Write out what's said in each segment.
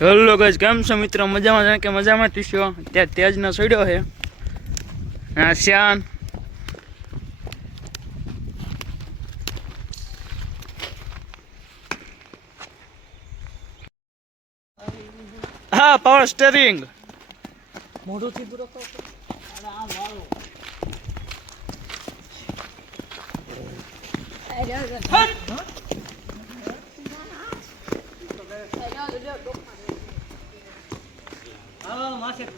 Hello ગજ કેમ છો મિત્રો? મજામાં? જાણે કે મજામાં ટીશો ત્યાં તેજનો સડ્યો છે. હા શ્યાન. હા પાવર સ્ટેરિંગ મોઢુંથી પૂરો કરો. હા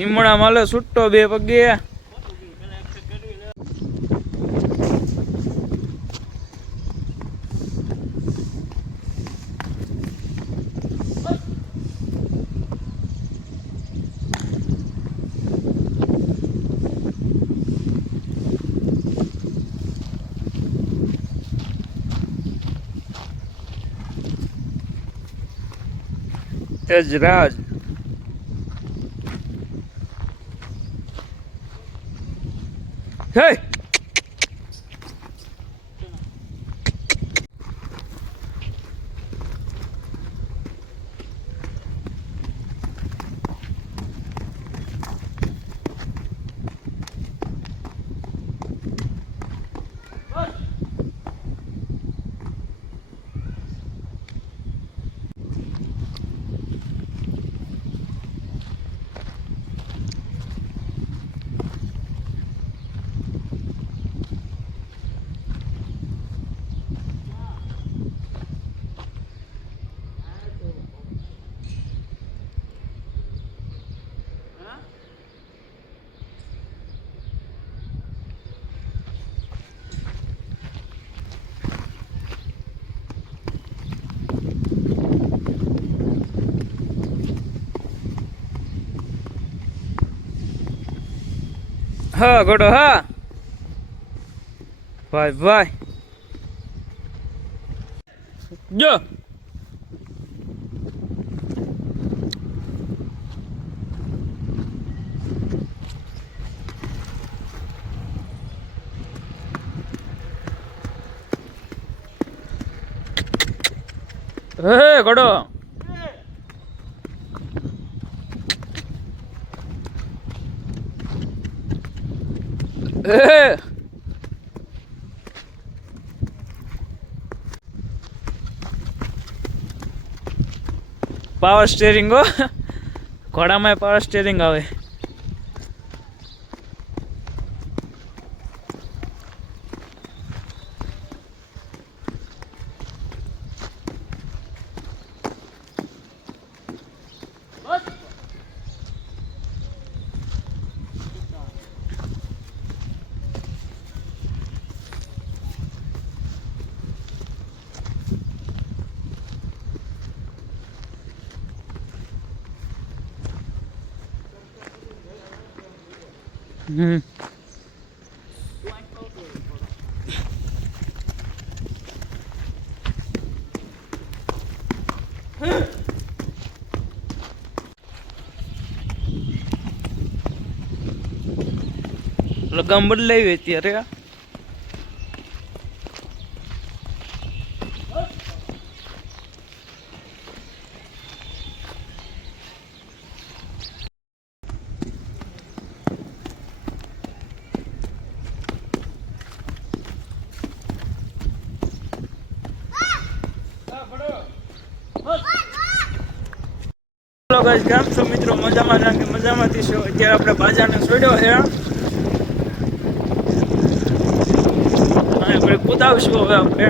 હિમણા માલે છૂટો બે પગે. તેજરાજ હે હા ગોડો હા ભાઈ ભાઈ જો હે ગોડો એ પાવર સ્ટેરિંગ હો. ઘોડામાં પાવર સ્ટેરિંગ આવે. હમ. લગામ બદલાવી અત્યારે કેમ મિત્રો? મજામાં જાણ કે મજામાંથી છો અત્યારે આપણે બાજાને છોડ્યો છે. આપણે કુદાવશું હવે આપણે.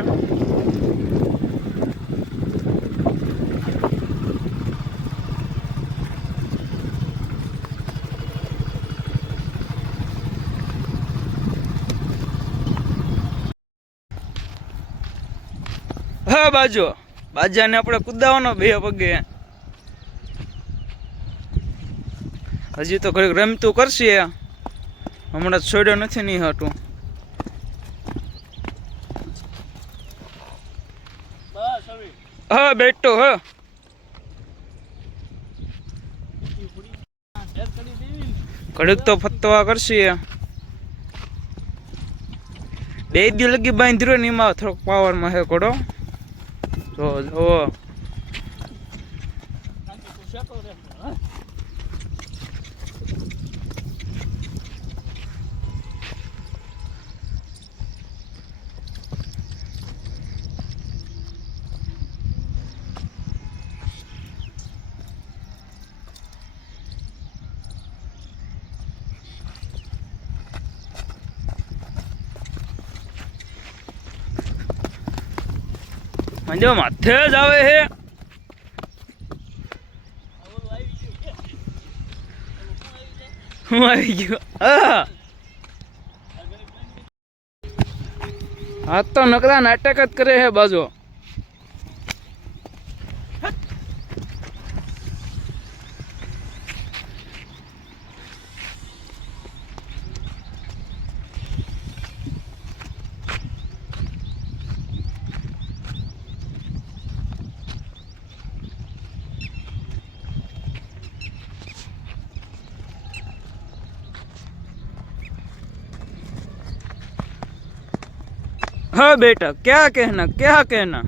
હા, બાજુ. બાજાને આપણે કુદાવવાનો બે પગે. હજી તો ઘડીક રમતું કરશે. હમણાં છોડ્યો નથી નહીં હવે. હા બેટો હા. ઘડીક તો ફતવા કરશે. બે દી લગી બાંધ્યો ને એમાં થોડોક પાવરમાં હે કોડો જો જો. મંજો માથે જ આવે હે. હું આવી ગયો. હા તો નકરા નાટક જ કરે હે બાજુ. हाँ बेटा क्या कहना क्या कहना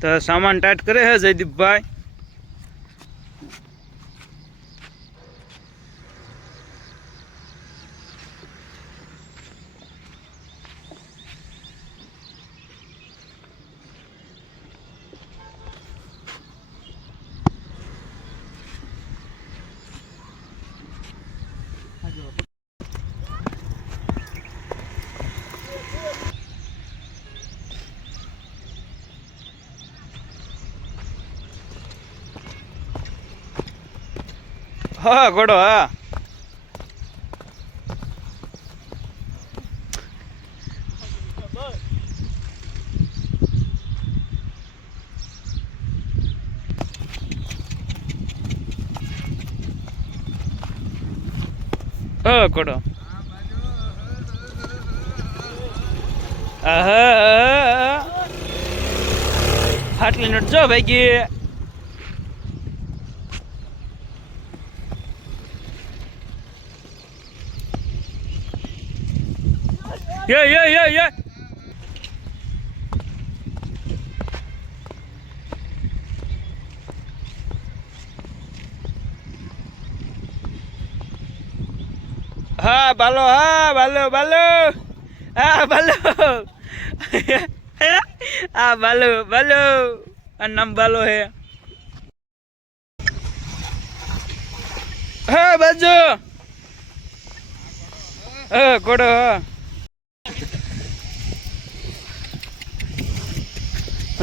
તો સામાન ટાઈટ કરે હે જયદીપભાઈ. હા ઘોડો હા. બસ. હા ಹಾಟ್ಲಿ આહા ફાટલી નોટ જો ભાઈ યે યે યે યે હા બાલો હા બાલો બાલો હા બાલો હા બાલો બાલો આ નામ બાલો હે હા બાજુ હા કોડો હા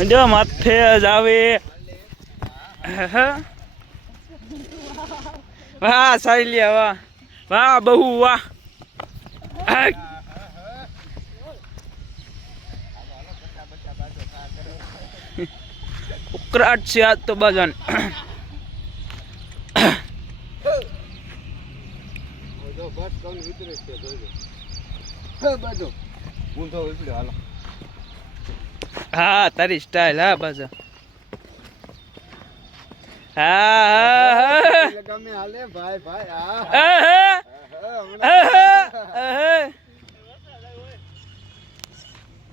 જો માથે જ આવે. વાહ સારી લે વાહ. વાહ, બહુ વાહ. ઉકરાટ છે આજ તો બાજાન. બસ કોણ ઉતરે છે જોજો હે, બાજુ. ઉપડ્યો હાલો હા, તારી સ્ટાઇલ હા.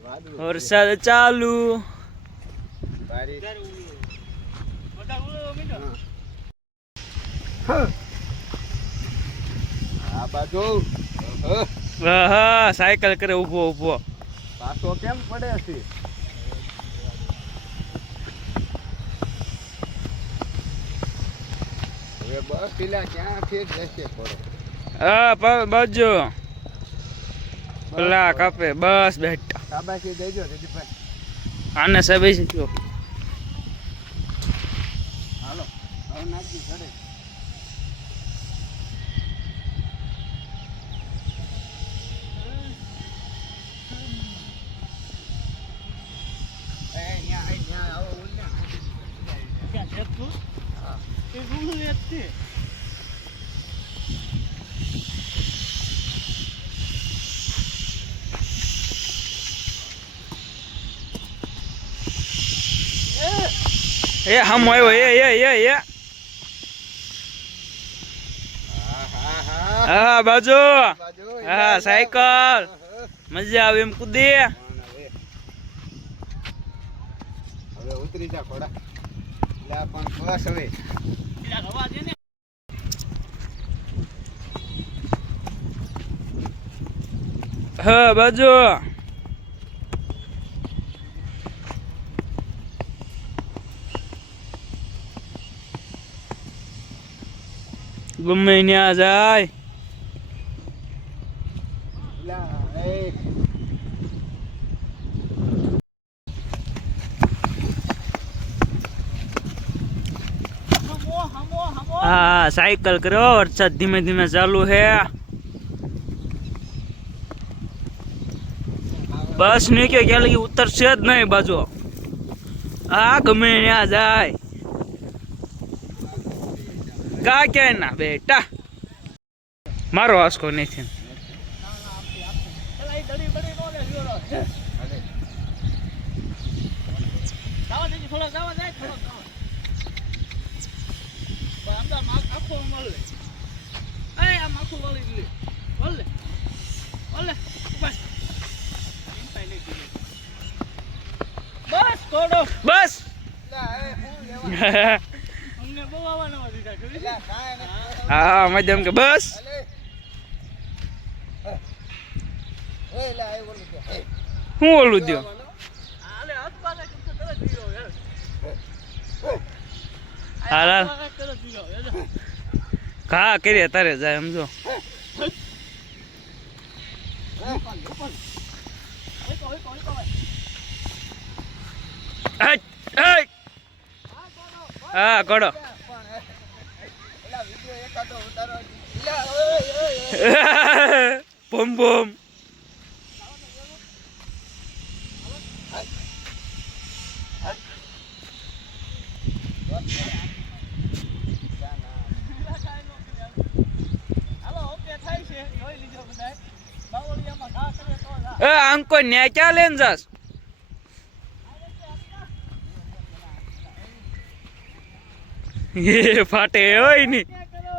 વાદળું. વરસાદ ચાલુ. સાયકલ કરે ઊભો ઊભો પાછો કેમ પડે છે? બસ પેલા ક્યાંથી જ રહેશે હા બાજુ. પેલા કાપે બસ બેટા શાબાશી દેજો દીદીભાઈ આને સાહેબ જો હાલો હવે નાખી ઘરે. એ ન્યા એ તું? એ, હમ આવ્યો. એ એ એ એ. હા, બાજુ. હા, સાયકલ. મજા આવે એમ કૂદી હવે ઉતરી જા ઘોડા. લા પણ બસ હવે પેલા રવા દે ને. હા બાજુ ગમે ત્યાં જાય. હા સાયકલ કરો વરસાદ ધીમે ધીમે ચાલુ છે બસ કે ક્યાં લગી ઉતરશે જ નહીં બાજુ. આ ગમે ત્યાં જાય. કા કે ના બેટા? મારો આસકો નથી. એ દડી બડી નો લે, લ્યો બસ બસ લા એ હું મધ્યમ કે બસ હું ઓલું હે હાલ. ઘા કરીએ તારે જાય એમ હા કરો પણ એલા વિડિયો એકાદો ઉતારો લા ઓય ઓય બમ બમ હાલો ઓકે થાય છે જોઈ લીધો બધાય બાવળિયામાં ઘા કરે તો જા એ અંકો ન્યા ક્યાં લઈને જાસ એ ફાટે હોયની. ક્યાં કરો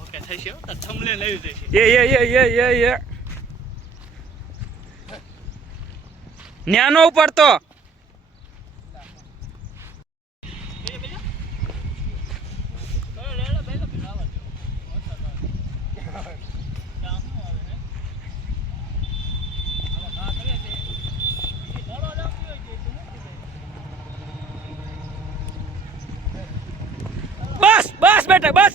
ઓકે થઈ છે તો થમલે લઈ જશે એ એ એ એ એ એ ન્યા નો પડતો બેજો બેજો લે લે બેજો બેજો આવા દો વરસાદ આવે કામ શું આવે હે હાલો ઘા કરે છે એ ઘોડો લાવતી હોય છે તો શું કીધું બસ બસ બેટા બસ એલા ઓય એલા રેવા દે ને મારો ભાઈ એલા બગડે આમનો ઘોડો એલા બસ.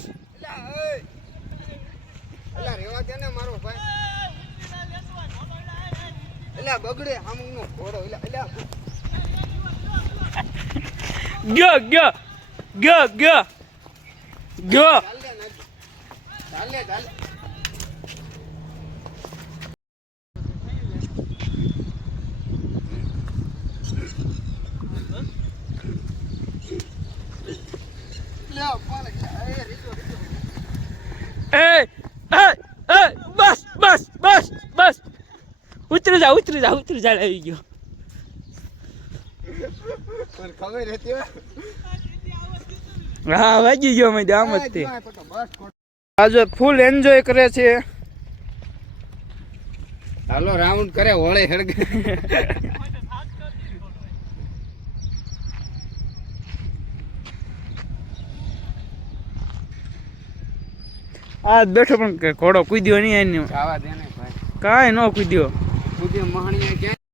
ગયો ગયો ગયો ગયો. ગયો. ચાલે ચાલે ચાલે લ્યો પણ એ રીતો રીતો એ એ એ બસ બસ બસ બસ ઉતરી જા ઉતરી જા ઉતરી જા આવી ગયો. ખબર હતી હા વાગી ગયો મેં આમ જ તે. આજે ફૂલ એન્જોય કરે છે. હાલો રાઉન્ડ કરે હોળે હળગે. આ બેઠો પણ ઘોડો કૂદ્યો નહીં એની કાંઈ ન કૂદ્યો. કુદે મહણીએ ક્યાં